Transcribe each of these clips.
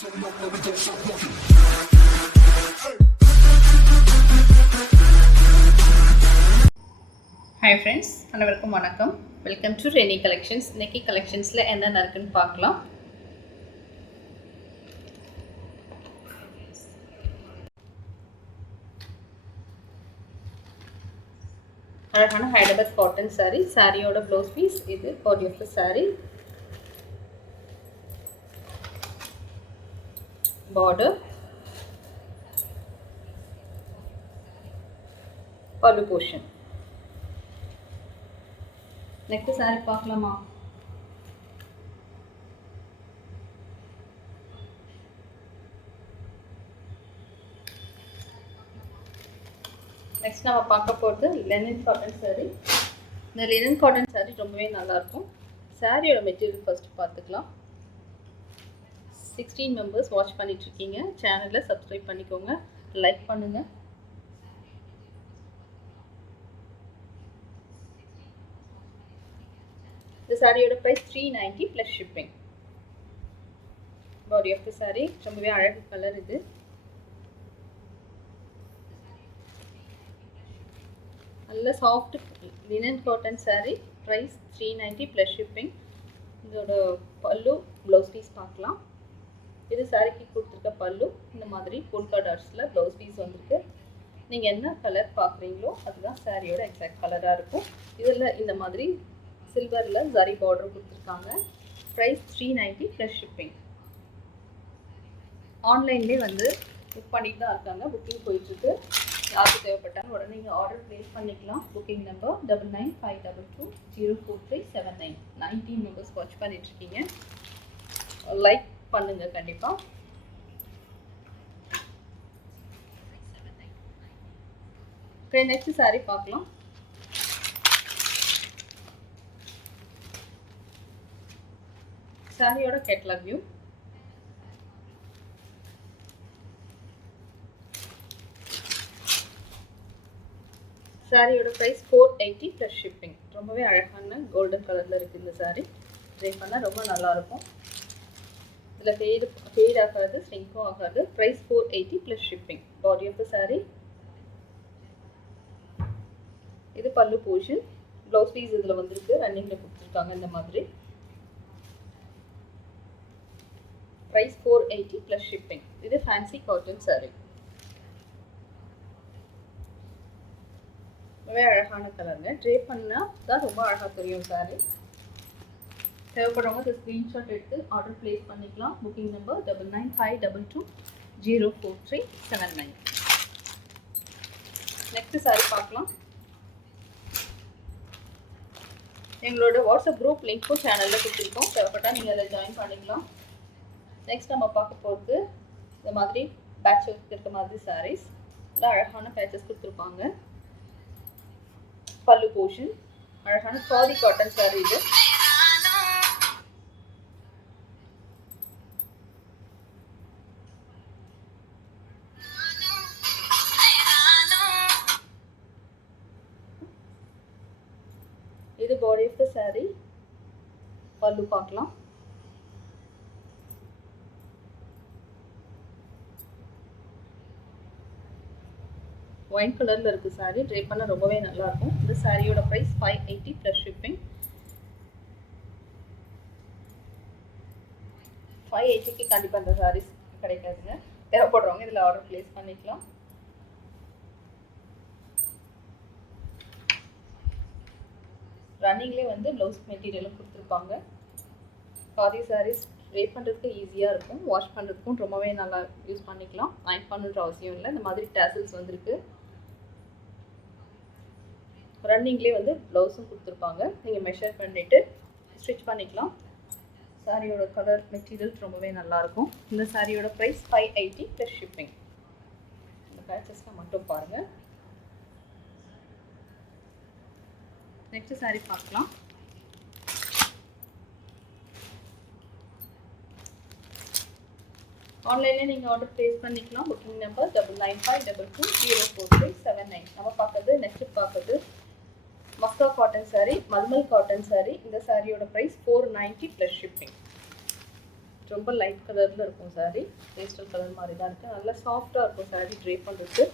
Hi friends, அனைவருக்கும் வணக்கம். Welcome to Rennie collections. இன்னைக்கு கலெக்ஷன்ஸில் என்னென்ன இருக்குன்னு பார்க்கலாம். அழகான ஹைதராபாத் காட்டன் சாரீ, சாரியோட ப்ளவுஸ் பீஸ் இது, body of the saree, border, pallu portion. Next saree பார்க்கலாமா? நெக்ஸ்ட் நம்ம பார்க்க போகிறது லெனின் காட்டன் சாரீ. இந்த லெனின் காட்டன் சாரீ ரொம்பவே நல்லாயிருக்கும். சாரியோட மெட்டீரியல் ஃபர்ஸ்ட் பார்த்துக்கலாம். 16 மெம்பர்ஸ் வாட்ச் பண்ணிகிட்ருக்கீங்க. சேனலை சப்ஸ்கிரைப் பண்ணிக்கோங்க, லைக் பண்ணுங்கள். இந்த சாரியோட price 390 plus shipping. Body of the saree ரொம்பவே அழகு கலர். இது நல்ல soft linen cotton saree. Price 390 plus shipping. இதோட பல்லு ப்ளவுஸ் பீஸ் பார்க்கலாம். இது சாரிக்கு கொடுத்துருக்க பல்லு. இந்த மாதிரி போல்கா டாட்ஸில் ப்ளவுஸ் பீஸ் வந்திருக்கு. நீங்கள் என்ன கலர் பார்க்குறீங்களோ அதுதான் சாரியோட எக்ஸாக்ட் கலராக இருக்கும். இதில் இந்த மாதிரி சில்வரில் ஜரி பார்டர் கொடுத்துருக்காங்க. Price 390 plus shipping. ஆன்லைன்லேயே வந்து புக் பண்ணிட்டு தான் இருக்காங்க. புக்கிங் போயிட்டுருக்கு. யாருக்கு தேவைப்பட்டாலும் உடனே நீங்கள் ஆர்டர் ப்ளேஸ் பண்ணிக்கலாம். Booking number 9952204379. 19 மெம்பர்ஸ் வாட்ச் பண்ணிட்டுருக்கீங்க. லைக் பண்ணுங்கள் கண்டிப்பாக. ஓகே, நெக்ஸ்ட் சாரீ பார்க்கலாம். சாரியோட கேட்லாக் வியூ. சாரியோட ப்ரைஸ் 480 ப்ளஸ் ஷிப்பிங். ரொம்பவே அழகான கோல்டன் கலரில் இருக்குது இந்த சாரீ. ட்ரை பண்ணால் ரொம்ப நல்லாயிருக்கும். இதில் ஃபேட் ஆகாது, ஸ்ட்ரிங்க்கும் ஆகாது. Price 480 plus shipping. Body of the saree. இது பல்லு போர்ஷன். ப்ளவுஸ் பீஸ் இதில் வந்திருக்கு. ரன்னிங்கில் கொடுத்துருக்காங்க இந்த மாதிரி. Price 480 plus shipping. இது ஃபேன்சி காட்டன் சாரீ. ரொம்பவே அழகான கலருங்க. ட்ரே பண்ணால் தான் ரொம்ப அழகாக தெரியும் சாரீ. தேவைப்படுறவங்க இந்த ஸ்க்ரீன்ஷாட் எடுத்து ஆர்டர் ப்ளேஸ் பண்ணிக்கலாம். Booking number 9952204379. நெக்ஸ்ட் சாரீ பார்க்கலாம். எங்களோட வாட்ஸ்அப் குரூப் லிங்க்கும் சேனலில் கொடுத்துருக்கோம். தேவைப்பட்டால் நீங்கள் அதில் ஜாயின் பண்ணிக்கலாம். நெக்ஸ்ட் நம்ம பார்க்க போகிறது இந்த மாதிரி பேட்ச் இருக்கிற மாதிரி சாரீஸ். இதில் அழகான பேச்சஸ் கொடுத்துருப்பாங்க. பல்லு போர்ஷன். அழகான காதி காட்டன் சாரீ இது. இது பாடி ஆஃப் த சாரீ. பல்லு பார்க்கலாம். ஒயிட் கலரில் இருக்குது சாரீ. ட்ரை பண்ண ரொம்பவே நல்லாயிருக்கும். இந்த சாரியோட ப்ரைஸ் 580 ப்ளஸ் ஷிப்பிங். 580க்கு கண்டிப்பாக இந்த சாரீஸ் கிடைக்காதுங்க. தேவைப்படுறவங்க இதில் ஆர்டர் ப்ளேஸ் பண்ணிக்கலாம். ரன்னிங்லேயே வந்து ப்ளவுஸ் மெட்டீரியலும் கொடுத்துருப்பாங்க. பாதி சாரீஸ் ட்ரை பண்ணுறதுக்கு ஈஸியாக இருக்கும். வாஷ் பண்ணுறதுக்கும் ரொம்பவே நல்லா யூஸ் பண்ணிக்கலாம். அயர்ன் பண்ணுற அவசியம் இல்லை. இந்த மாதிரி டேசல்ஸ் வந்திருக்கு. ரன்னிங்லேயே வந்து ப்ளவுஸும் கொடுத்துருப்பாங்க. நீங்கள் மெஷர் பண்ணிவிட்டு ஸ்டிச் பண்ணிக்கலாம். சாரியோட கலர் மெட்டீரியல் ரொம்பவே நல்லாயிருக்கும். இந்த சாரியோட ப்ரைஸ் 580 ப்ளஸ் ஷிப்பிங். இந்த பேச்சஸ்லாம் மட்டும் பாருங்கள். நெக்ஸ்ட் சாரீ பார்க்கலாம். ஆன்லைனில் நீங்கள் ஆர்டர் ப்ளேஸ் பண்ணிக்கலாம். Booking number 9952204379. நம்ம பார்க்குறது நெக்ஸ்ட் பார்க்குறது மஸ்கா காட்டன் சாரீ, மல்மல் காட்டன் சாரீ. இந்த சாரியோட ப்ரைஸ் 490 ப்ளஸ் ஷிப்பிங். ரொம்ப லைட் கலரில் இருக்கும் சாரீ, பேஸ்டல் கலர் மாதிரி தான் இருக்குது. நல்லா சாஃப்டாக இருக்கும் சாரீ ட்ரை பண்ணுறதுக்கு.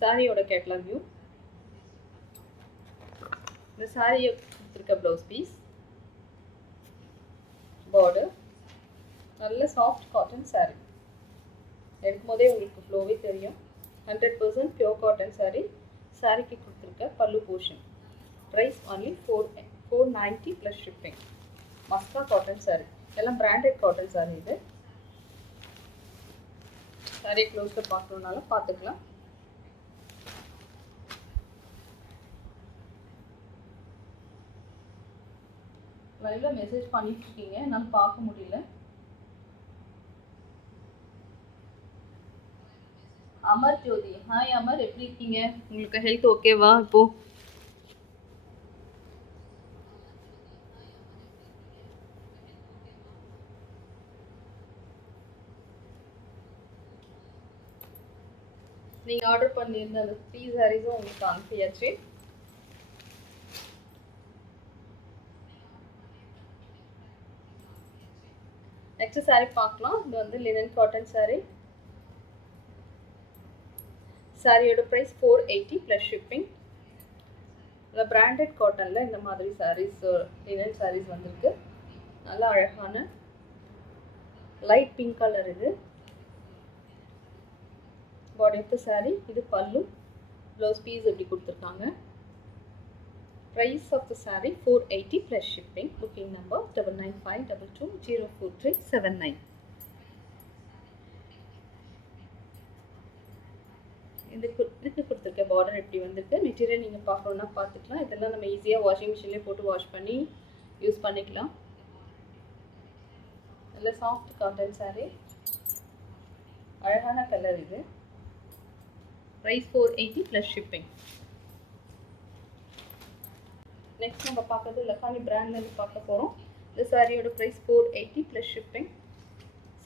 சாரியோட கேட்லாக் வியூ. இந்த சாரியை கொடுத்துருக்க ப்ளவுஸ் பீஸ், பார்டர், நல்ல சாஃப்ட் காட்டன் சாரீ. எடுக்கும் போதே உங்களுக்கு ஃப்ளோவே தெரியும். 100% பியோர் காட்டன் சாரீ. சாரீக்கு கொடுத்துருக்க பல்லு portion. Price only 490 plus shipping. மஸ்கா காட்டன் சாரீ, எல்லாம் பிராண்டட் காட்டன் சாரீ. இது சாரீ க்ளோஸில் பார்க்கணுன்னாலும் பார்த்துக்கலாம். லைவ்ல மெசேஜ் பண்ணிட்டு இருக்கீங்க, என்னால் பார்க்க முடியல. அமர் ஜோதி, ஹாய் அமர், எப்படி இருக்கீங்க? உங்களுக்கு ஹெல்த் ஓகேவா இப்போ? நீங்க ஆர்டர் பண்ணியிருந்த அந்த 3 சாரீஸும் உங்களுக்கு அனுப்பியாச்சு. நெக்ஸ்ட் சாரீ பார்க்கலாம். இது வந்து லினன் காட்டன் சாரீ. சாரியோட ப்ரைஸ் 480 ப்ளஸ் ஷிப்பிங். இல்லை பிராண்டட் காட்டனில் இந்த மாதிரி சாரீஸ், லினன் சாரீஸ் வந்திருக்கு. நல்லா அழகான லைட் பிங்க் கலர். இது பாடி ஆஃப் த சாரீ. இது பல்லு, ப்ளவுஸ் பீஸ் எப்படி கொடுத்துருக்காங்க. Price of the saree 480 plus shipping. Booking number 9952204379. இதுக்கு கொடுத்துருக்க பார்டர் எப்படி வந்திருக்கு. மெட்டீரியல் நீங்கள் பார்க்கணுன்னா பார்த்துக்கலாம். இதெல்லாம் நம்ம ஈஸியாக வாஷிங் மிஷின்லேயே போட்டு வாஷ் பண்ணி யூஸ் பண்ணிக்கலாம். நல்ல சாஃப்ட் காட்டன் சாரீ, அழகான கலர். இது ப்ரைஸ் 480 ப்ளஸ் ஷிப்பிங். நெக்ஸ்ட் நம்ம பார்க்குறது லக்கானி பிராண்ட்லேருந்து பார்க்க போகிறோம். இந்த சாரியோட ப்ரைஸ் 480 ப்ளஸ் ஷிப்பிங்.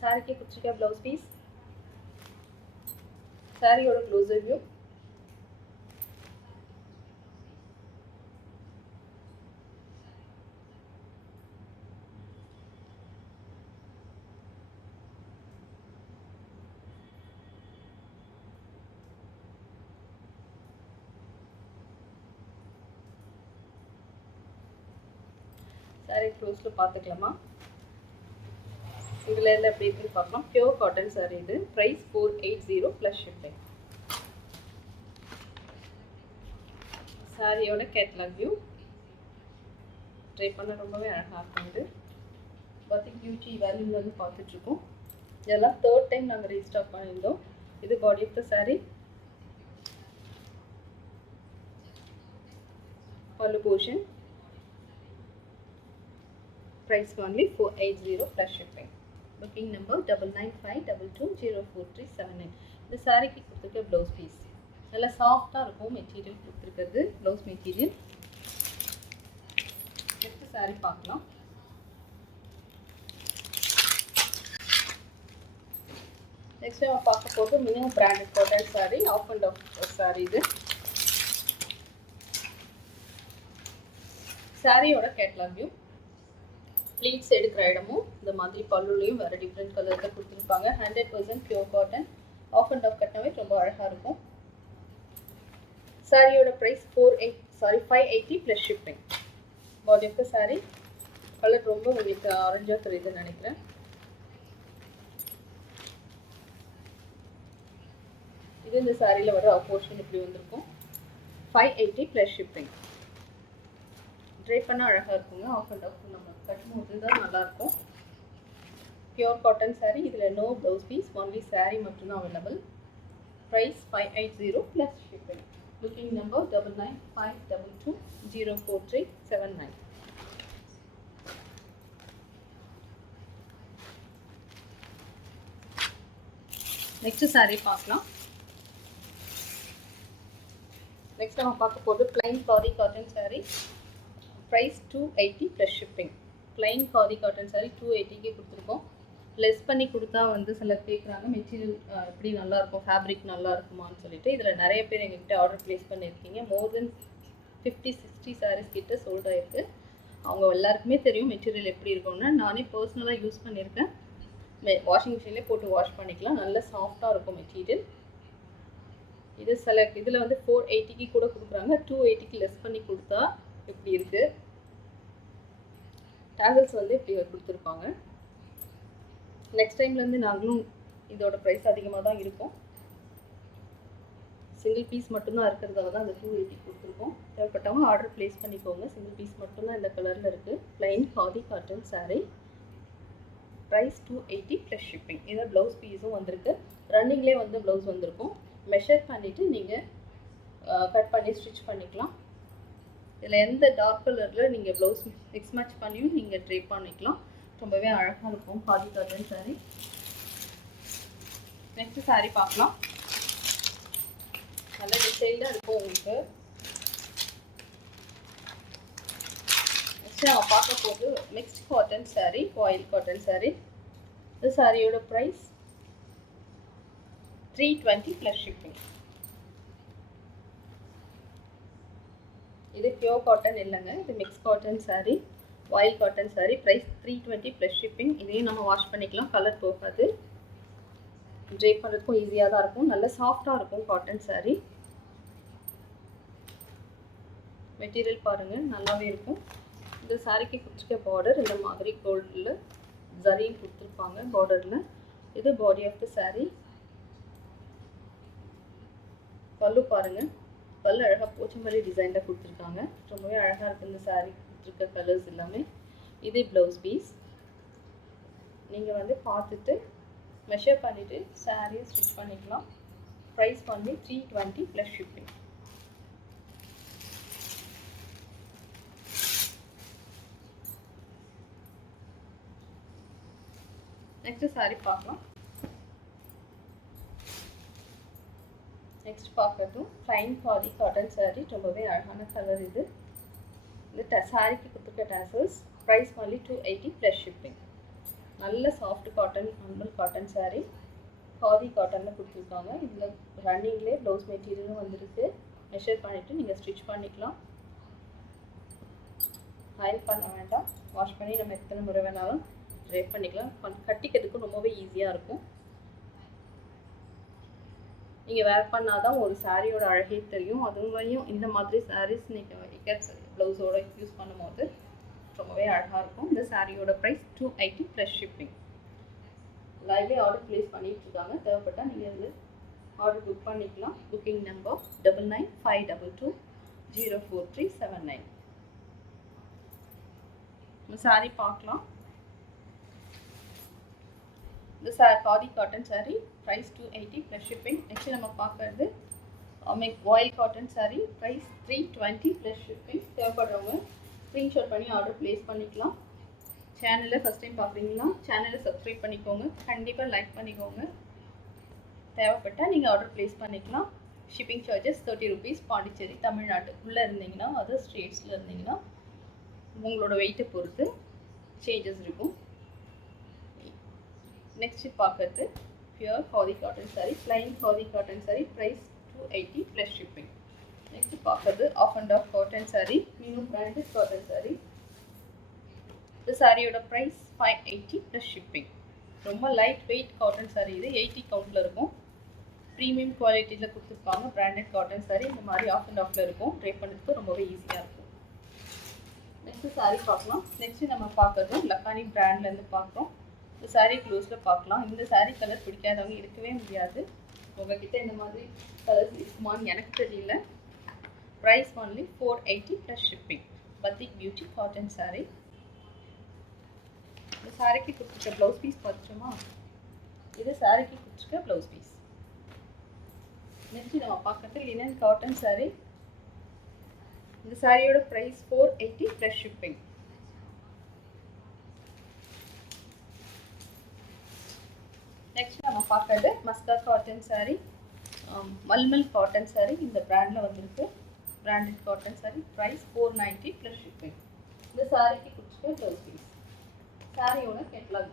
சாரிக்கு கொடுத்துருக்க ப்ளவுஸ் பீஸ், சாரியோட க்ளோசர் வியூ. சாரி க்ளோஸில் பார்த்துக்கலாமா? இதில் எல்லாம் எப்படி இருக்குன்னு பார்க்கலாம். Pure cotton sari. இது ப்ரைஸ் 480 ப்ளஸ் ஷிப்பிங். சாரியோட கேட்லாக் வியூ. ட்ரை பண்ண ரொம்பவே அழகாக இருக்கும். இது பத்திக் பியூட்டி வேல்யூவில் வந்து பார்த்துட்ருக்கோம். இதெல்லாம் 3rd டைம் நாங்கள் ரீஸ்டாக் பண்ணியிருந்தோம். இது body of the saree, pallu portion. Price only 480 plus shipping. Booking number 9952204379. இந்த சாரீக்கு கொடுத்துருக்க ப்ளவுஸ் பீஸ் நல்லா சாஃப்டாக இருக்கும். மெட்டீரியல் கொடுத்துருக்கிறது ப்ளவுஸ் மெட்டீரியல். நெக்ஸ்ட் சாரீ பார்க்கலாம். நெக்ஸ்ட் நம்ம பார்க்க போகிறது minimum branded cotton saree, half and half saree. இது சாரியோட கேட்லாக் வியூ. ப்ளீட்ஸ் எடுக்கிற இடமும் இந்த மாதிரி பல்லுலையும் வேறு டிஃப்ரெண்ட் கலரில் கொடுத்துருப்பாங்க. 100% pure cotton. Half and half கட்டினாவே ரொம்ப அழகாக இருக்கும். சாரியோட price 580 plus shipping. Body of the saree. Colour ரொம்ப உங்களுக்கு ஆரஞ்சாக தெரியுதுன்னு நினைக்கிறேன். இது இந்த சாரியில் வர போர்ஷன் இப்படி வந்திருக்கும். 580 ப்ளஸ் ஷிப்பிங். ட்ரை பண்ண அழகாக இருக்குங்க. ஆஃப் அண்ட் ஆஃப் நம்ம கட்டும்போது தான் நல்லாயிருக்கும். Pure cotton saree. இதில் no blouse piece, only saree மட்டும்தான் available. Price 580 plus shipping. Booking number 9952204379. Next saree பார்க்கலாம். நெக்ஸ்ட் நம்ம பார்க்க போகிறது plain khadi cotton saree. Price 280 plus shipping. Plain khadi cotton saree 280க்கு கொடுத்துருக்கோம். லெஸ் பண்ணி கொடுத்தா வந்து சிலர் கேட்குறாங்க மெட்டீரியல் எப்படி நல்லாயிருக்கும், ஃபேப்ரிக் நல்லா இருக்குமான்னு சொல்லிட்டு. இதில் நிறைய பேர் எங்ககிட்ட ஆர்டர் ப்ளேஸ் பண்ணியிருக்கீங்க. மோர் தென் 50-60 சாரீஸ் கிட்ட சோல்ட் ஆகிருக்கு. அவங்க எல்லாருக்குமே தெரியும் மெட்டீரியல் எப்படி இருக்கும்னு. நானே பர்சனலாக யூஸ் பண்ணியிருக்கேன். வாஷிங் மிஷின்லேயே போட்டு வாஷ் பண்ணிக்கலாம். நல்ல சாஃப்டாக இருக்கும் மெட்டீரியல். இது இதில் வந்து 480க்கு கூட கொடுக்குறாங்க. 280க்கு லெஸ் பண்ணி கொடுத்தா இப்படி இருக்குது. டேசல்ஸ் வந்து இப்படி கொடுத்துருப்பாங்க. நெக்ஸ்ட் டைம்லேருந்து நாங்களும் இதோட ப்ரைஸ் அதிகமாக தான் இருக்கும். சிங்கிள் பீஸ் மட்டும்தான் இருக்கிறதால தான் அந்த 280 கொடுத்துருக்கோம். தேவைப்பட்டவங்க ஆர்டர் ப்ளேஸ் பண்ணிக்கோங்க. சிங்கிள் பீஸ் மட்டும்தான் இந்த கலரில் இருக்குது. Plain khadi cotton saree. Price 280 plus shipping. இதில் ப்ளவுஸ் பீஸும் வந்திருக்கு. ரன்னிங்லேயே வந்து ப்ளவுஸ் வந்திருக்கும். மெஷர் பண்ணிவிட்டு நீங்கள் கட் பண்ணி ஸ்டிச் பண்ணிக்கலாம். இதில் எந்த டார்க் கலரில் நீங்கள் ப்ளவுஸ் மிக்ஸ் மேட்ச் பண்ணியும் நீங்கள் ட்ரை பண்ணிக்கலாம். ரொம்பவே அழகாக இருக்கும் khadi cotton saree. Next saree பார்க்கலாம். நல்ல டிசைனாக இருக்கும் உங்களுக்கு. நெக்ஸ்ட் நம்ம பார்க்க போது mixed cotton saree, foil cotton saree. இந்த சாரியோட ப்ரைஸ் 320 ப்ளஸ் ஷிப்பிங். இது பியோர் காட்டன் இல்லைங்க, இது mix cotton saree, foil cotton saree. Price 320 plus shipping. இதையும் நம்ம வாஷ் பண்ணிக்கலாம், கலர் போகாது. ட்ரை பண்ணுறதுக்கும் ஈஸியாக தான் இருக்கும். நல்ல சாஃப்டாக இருக்கும் காட்டன் saree. மெட்டீரியல் பாருங்கள், நல்லாவே இருக்கும். இந்த சாரிக்கு கொடுத்துருக்க பார்டர் இந்த மாதிரி கோல்டில் ஜரியும் கொடுத்துருப்பாங்க பார்டரில். இது பாடி ஆஃப் த saree. பல்லு பாருங்கள், பல்லு அழகாக போச்சம்பள்ளி டிசைனில் கொடுத்துருக்காங்க. ரொம்பவே அழகாக இருக்குது இந்த saree கொடுத்துருக்க கலர்ஸ் எல்லாமே. இது ப்ளவுஸ் பீஸ். நீங்கள் வந்து பார்த்துட்டு மெஷர் பண்ணிவிட்டு சாரியை ஸ்டிச் பண்ணிக்கலாம். ப்ரைஸ் பண்ணி 320 ப்ளஸ் ஷிப்பிங். நெக்ஸ்ட் saree பார்க்கலாம். நெக்ஸ்ட் பார்க்கறதும் ப்ளைன் காதி காட்டன் saree. ரொம்பவே அழகான கலர் இது. இந்த சாரிக்கு கொடுத்துருக்க டேசல்ஸ். ப்ரைஸ் பண்ணி 280 ப்ளஸ் ஷிப்பிங். நல்ல soft cotton normal cotton saree. Khadi காட்டனில் கொடுத்துருக்காங்க. இதில் ரன்னிங்லேயே ப்ளவுஸ் மெட்டீரியலும் வந்துருக்கு. மெஷர் பண்ணிவிட்டு நீங்கள் ஸ்டிச் பண்ணிக்கலாம். அயர்ன் பண்ண வேண்டாம். வாஷ் பண்ணி நம்ம எத்தனை முறை வேணாலும் ட்ரை பண்ணிக்கலாம். கட்டிக்கிறதுக்கு ரொம்பவே ஈஸியாக இருக்கும். நீங்கள் வேர் பண்ணால் தான் ஒரு சாரியோட அழகே தெரியும். அதுவும் இந்த மாதிரி சாரீஸ் நீங்கள் இக்கட் ப்ளவுஸோட யூஸ் பண்ணும்போது ரொம்பவே அழகாக இருக்கும். இந்த சாரியோட ப்ரைஸ் 280 ப்ளஸ் ஷிப்பிங். லைவ்லே ஆர்டர் ப்ளேஸ் பண்ணிட்டு இருக்காங்க. தேவைப்பட்டால் நீங்கள் இது ஆர்டர் புக் பண்ணிக்கலாம். Booking number 9952204379. சாரி பார்க்கலாம். இந்த khadi cotton saree. Price 280 plus shipping. Next நம்ம பார்க்குறது voile cotton saree. Price 320 plus shipping. தேவைப்படுறவங்க ஸ்க்ரீன்ஷாட் பண்ணி ஆர்டர் ப்ளேஸ் பண்ணிக்கலாம். சேனலில் ஃபஸ்ட் டைம் பார்க்குறீங்கன்னா சேனலை சப்ஸ்கிரைப் பண்ணிக்கோங்க. கண்டிப்பாக லைக் பண்ணிக்கோங்க. தேவைப்பட்டால் நீங்கள் ஆர்டர் ப்ளேஸ் பண்ணிக்கலாம். Shipping charges 30 rupees. பாண்டிச்சேரி தமிழ்நாட்டுக்குள்ளே இருந்தீங்கன்னா, அதர் ஸ்டேட்ஸில் இருந்தீங்கன்னா உங்களோட வெயிட்டை பொறுத்து சேஞ்சஸ் இருக்கும். நெக்ஸ்ட் பார்க்கறது pure khadi cotton saree. Plain khadi cotton saree. Price 280 plus shipping. Next பார்க்கறது half and half cotton saree. மீனும் பிராண்டட் காட்டன் saree. இந்த சாரியோட ப்ரைஸ் 580 ப்ளஸ் ஷிப்பிங். ரொம்ப லைட் வெயிட் காட்டன் saree. இது 80 கவுண்டில் இருக்கும். ப்ரீமியம் குவாலிட்டியில் கொடுத்துருப்பாங்க. Branded cotton saree. இந்த மாதிரி ஆஃப் அண்ட் ஆஃபில் இருக்கும். ட்ரை பண்ணுறதுக்கு ரொம்பவே ஈஸியாக இருக்கும். நெக்ஸ்ட்டு saree பார்க்கலாம். நெக்ஸ்ட்டு நம்ம பார்க்குறது லக்கானி பிராண்ட்லேருந்து பார்க்குறோம். இந்த saree க்ளோஸில் பார்க்கலாம். இந்த saree கலர் பிடிக்காதவங்க இருக்கவே முடியாது. உங்கள்கிட்ட இந்த மாதிரி கலர்ஸ் இருக்குமான்னு எனக்கு தெரியல. Price only 480 plus shipping. Batik beauty cotton saree. இந்த சாரிக்கு கொடுத்துருக்க ப்ளவுஸ் பீஸ் பார்த்துச்சோமா? இது சாரிக்கு கொடுத்துருக்க ப்ளவுஸ் பீஸ். நெக்ஸ்ட் நம்ம பார்க்குறது லினன் காட்டன் saree. இந்த சாரியோட ப்ரைஸ் 480 ப்ளஸ் ஷிப்பிங். நெக்ஸ்ட் நம்ம பார்க்குறது மஸ்கா காட்டன் saree. மல்மல் காட்டன் saree. இந்த பிராண்டில் வந்திருக்கு. Branded cotton saree. Price 490 plus shipping. இந்த சாரிக்கு கொடுத்துருக்க ப்ளவுஸ் பீஸ். சாரியோட கேட்லாக்.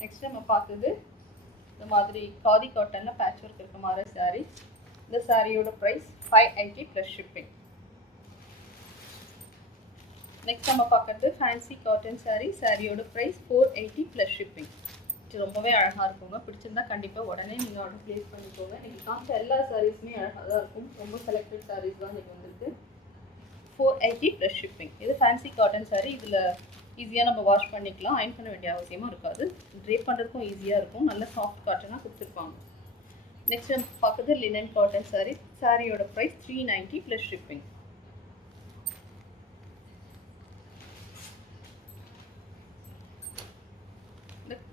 நெக்ஸ்ட் நம்ம பார்க்குறது இந்த மாதிரி காதி காட்டனில் பேட்ச் ஒர்க் இருக்க மாதிரி saree. இந்த சாரியோட ப்ரைஸ் 580 ப்ளஸ் ஷிப்பிங். நெக்ஸ்ட் நம்ம பார்க்குறது ஃபேன்சி காட்டன் சாரீ. சாரியோட ப்ரைஸ் 480 ப்ளஸ் ஷிப்பிங். இது ரொம்பவே அழகாக இருக்குங்க. பிடிச்சிருந்தா கண்டிப்பாக உடனே நீங்கள் ஆர்டர் ப்ளேஸ் பண்ணிக்கோங்க. நீங்கள் காமிச்ச எல்லா சாரீஸுமே அழகாக தான் இருக்கும். ரொம்ப செலக்டட் சாரீஸ் தான் நீங்கள் வந்துருக்கு. 480 ப்ளஸ் ஷிப்பிங். இது ஃபேன்சி காட்டன் சாரீ. இதில் ஈஸியாக நம்ம வாஷ் பண்ணிக்கலாம். அயன் பண்ண வேண்டிய அவசியமும் இருக்காது. ட்ரேப் பண்ணுறதுக்கும் ஈஸியாக இருக்கும். நல்ல சாஃப்ட் காட்டனாக கொடுத்துருப்பாங்க. நெக்ஸ்ட் நம்ம பார்க்குறது லினன் காட்டன் சாரீ. சாரியோட ப்ரைஸ் 390 ப்ளஸ் ஷிப்பிங்.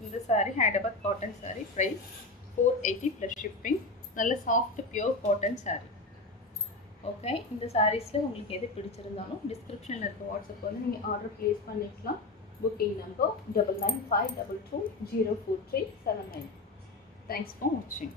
இந்த saree Hyderabad cotton saree. Price 480 plus shipping. நல்ல soft pure cotton saree. Okay, இந்த சாரீஸில் உங்களுக்கு எது பிடிச்சிருந்தாலும் டிஸ்கிரிப்ஷனில் இருக்க வாட்ஸ்அப் வந்து நீங்கள் ஆர்டர் ப்ளேஸ் பண்ணிக்கலாம். Booking number 9952204379. தேங்க்ஸ் ஃபார் வாட்சிங்.